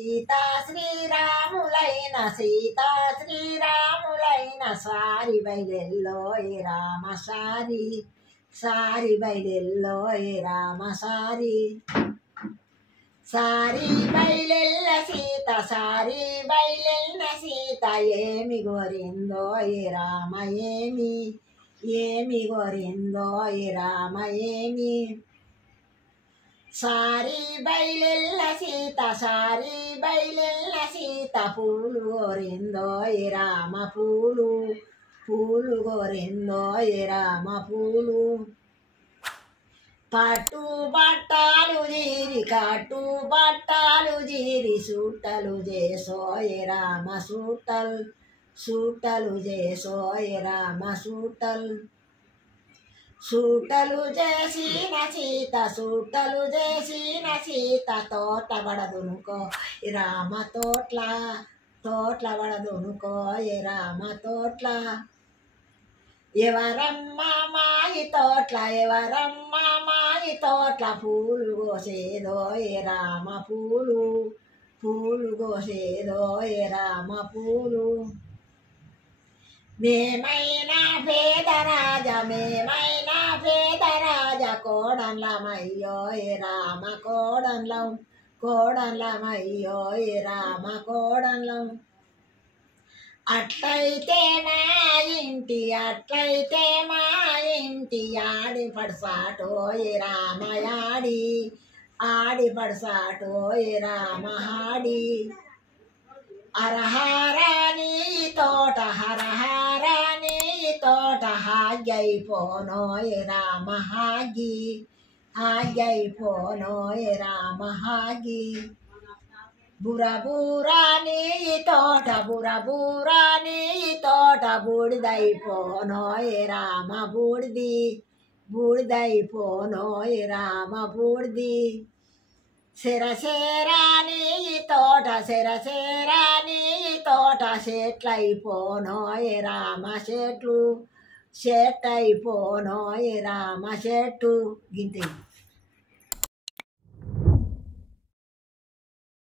సీతా శ్రీరాములైన సీతా శ్రీరాములైన సారి బయలెల్లోయ్ రామ సారి సారి బయలెల్లోయ్ రామ సారి సారి బయలెల్ల సీత సారి బయలెల్ల సీత ఏమి గోరిందోయ్ రామ ఏమి గోరిందోయ్ రామ ఏమి సారి బయలెల్ల సీత సారి బయలెల్ల సీత పూలు గోరిందోయ్ రామ పూలు గోరిందోయ్ రామ పూలు పట్టు బట్టాలు జీరి కట్టు బట్టాలు జీరి సూటలు చేసోయ్ రామ సూటలు చేసోయ్ రామ సూటలు చేసిన సీత సూటలు చేసిన సీత తోట పడదునుకో రామ తోట్ల పడదునుకో రామ తోట్ల ఎవరమ్మ మాయి తోట్ల ఎవరమ్మ మాయి తోట్ల పూలు కోసేదోయ్ రామ పూలు కోసేదోయ్ రామ పూలు మేమైనా పేదరాజ మేమైనా పేదరాజ కోడన్లమయ్యోయ్ రామ కోడన్లమయ్యోయ్ రామ కోడన్లం అట్లయితే మా ఇంటి ఆడి పడసాటోయ్ రామ ఆడి పడసాటోయ్ రామ హాడి హరహారాని తోట హాగైపోనోయ్ రామ హాగైపోనోయ్ రామ హాగి బురబూరాని తోట బూడిదైపోనోయ్ రామ బూడిదైపోనోయ్ రామ బూడిది శరశేరాని తోట చెట్లైపోనోయ్ రామ చెట్లైపోనోయ్ రామ చెట్టు గింతే.